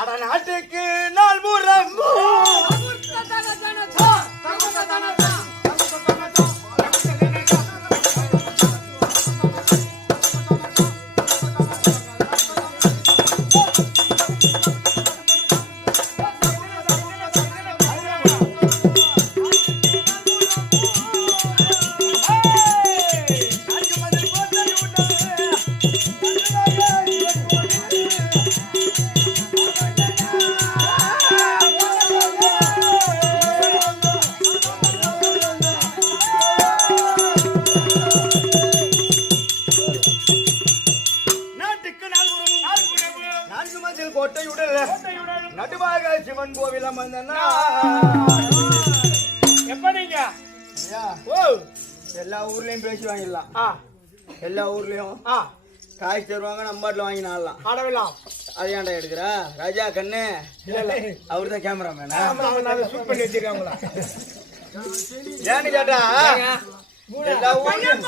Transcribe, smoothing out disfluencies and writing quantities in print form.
அட நாட்டுக்கு நாள் முறம் நடுவாக சிவன் கோவில் அமர்ந்தனா எப்படிங்க எல்லா ஊர்லயும் பேசி வாங்கிடலாம் எல்லா ஊர்லயும் காய்ச்சி தருவாங்க நம்ம பாட்டில் வாங்கி நாடலாம் ஆடவில்லாம் அது ஏன்டா எடுக்கிறா ராஜா கண்ணு அவரு தான் கேமராமேன் ஏன்னு கேட்டா எல்லா ஊர்லயும்